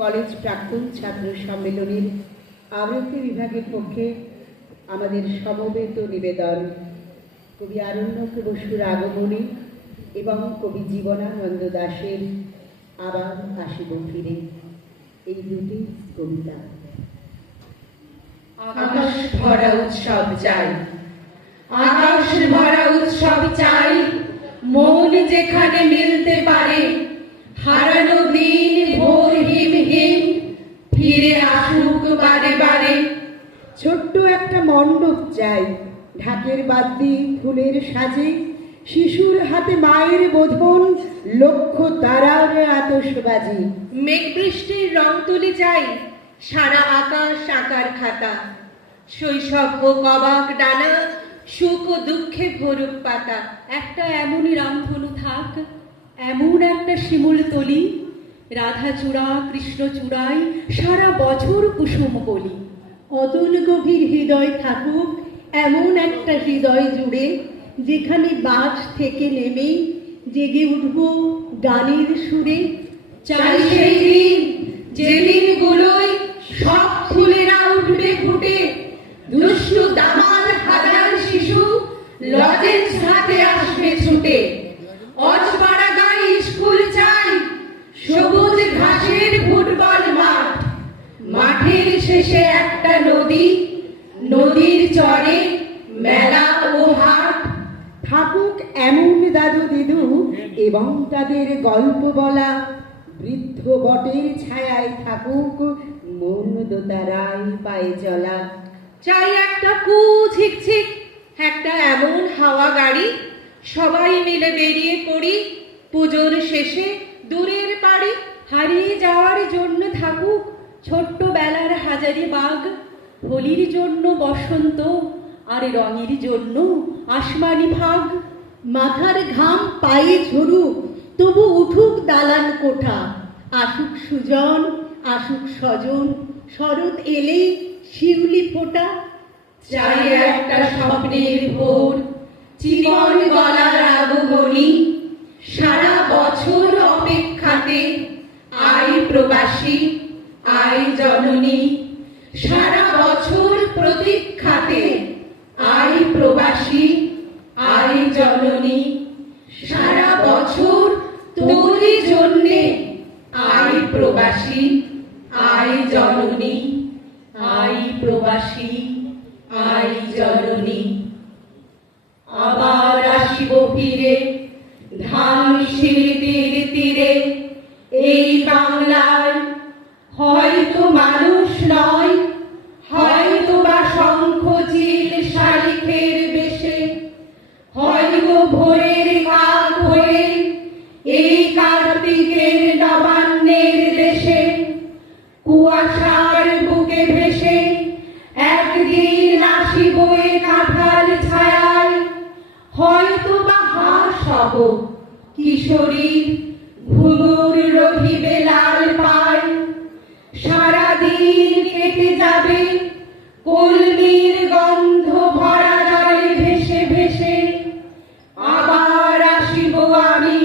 College প্রাক্তন ছাত্র সম্মেলনের আবৃত্তি বিভাগের পক্ষে আমাদের সমবেত নিবেদন কবি আরণ্যক বসুর আগমনী এবং কবি জীবনানন্দ দাশের আবার আসিব ফিরে, এই দুটি কবিতা। আকাশ ভরা উৎসব চাই, আকাশ ভরা উৎসব চাই, মন যেখানে মিলতে পারে, হারানো দিন ভোর হিম হিম ফিরে আসুক বারে বারে। ছোট্ট একটা মণ্ডপ চাই, ঢাকের বাদ্যি ফুলের সাজে, শিশুর হাতে মায়ের বোধন, লক্ষ তারার আতশবাজি। মেঘ বৃষ্টির রং তুলি চাই, সারা আকাশ আকার খাতা, শৈশব হোক অবাক ডানা, সুখ ও দুঃখে ভরুক পাতা। একটা এমনই রামধনু থাক, এমন একটা শিমুল তলি, রাধা চূড়া কৃষ্ণ চূড়ায় সারা বছর কুসুম কলি। অতুল গভীর হৃদয় থাকুক, এমন একটা হৃদয় জুড়ে, যেখানে বাজ থেকে নেমে জেগে উঠব গানের সুরে। চাই সেই দিন, যেদিন গুলোই সব ফুলেরা উঠবে ফুটে, দুষ্টু দামাল হাজার শিশু লজেন্স হাতে আসবে ছুটে। অজপাড়া গায়ে স্কুল চাই, সবুজ ঘাসের ফুটবল মাঠ, মাঠের শেষে একটা নদী, নদীর চরে মেলা ও হাট। থাকুক এমন দাদু দিদু এবং তাদের গল্প বলা, বৃদ্ধ বটের ছায়ায় থাকুক মন দোতারায় পায়ে চলা। চাই একটা কু ঝিকঝিক, একটা এমন হাওয়া গাড়ি, সবাই মিলে বেরিয়ে পড়ি পুজোর শেষে দূরের পাড়ি। হারিয়ে যাওয়ার জন্য থাকুক ছোট্ট বেলার হাজারি বাগ, হোলির জন্য বসন্ত আর রঙের জন্য আসমানি ভাগ। মাথার ঘাম পায়ে ঝরুক, তবু উঠুক দালান কোঠা, আসুক সুজন আসুক স্বজন, শরৎ এলে শিউলি ফোটা। চাই একটা স্বপ্নের ভোর, চিকন গলার আগমনী, সারা বছর অপেক্ষাতে আই প্রবাসী আই জননী। সারা বছর প্রতীক্ষাতে আই প্রবাসী আই জননী। সারা বছর তোরই জন্যে আই প্রবাসী আই জননী, আই প্রবাসী আই জননী। আবার আসিব ফিরে ধান স্মৃতির তীরে, এই বাংলায় হয়তো মানুষ নয়, হয়তো বা শঙ্খ চিল শালিখের বেশে, হয়তো ভোরের কাক হয়ে এই কার্তিকের নবান্নের দেশে, কুয়াশার বুকে ভেসে একদিন আসিব এ কাঁঠাল ছায়ায়, হয়তো বা হাঁস হব কিশোরীর ঘুঙুর রহিবে লাল পায়। সারাদিন কেটে যাবে কলমির গন্ধ ভরা জলে ভেসে ভেসে, আবার আসিব আমি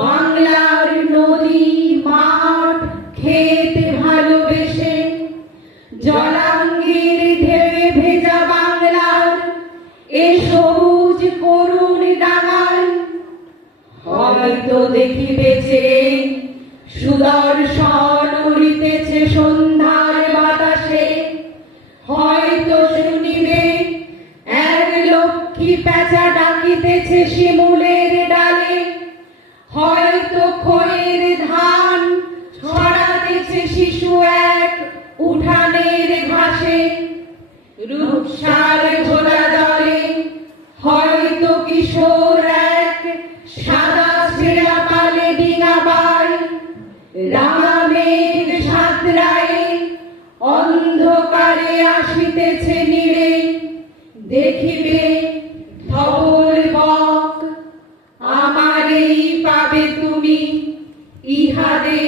বাংলার নদী মাঠ ক্ষেত ভালোবেসে, জলাঙ্গির ঢেউয়ে ভেজা বাংলার এ সবুজ করুণ ডাঙায়। হয়তো দেখিবে যে সুদর্শন উড়িতেছে সন্ধ্যার বাতাসে, হয়তো শুনিবে এক লক্ষ্মী প্যাঁচা ডাকিতেছে শিমুলের ডালে, হয়তো খয়ের ধান ছড়াতেছে শিশু এক উঠানের ঘাসে, রূপসার ঘোলা জলে হয়তো কিশোর এক সাদা ছেঁড়া পালে ডিঙাবায়। রাঙা মেঘ সাঁতরায়ে অন্ধকারে আসিতেছে নীড়ে, দেখিবে ধবল বক আমারেই পাবে তুমি, ইহাদের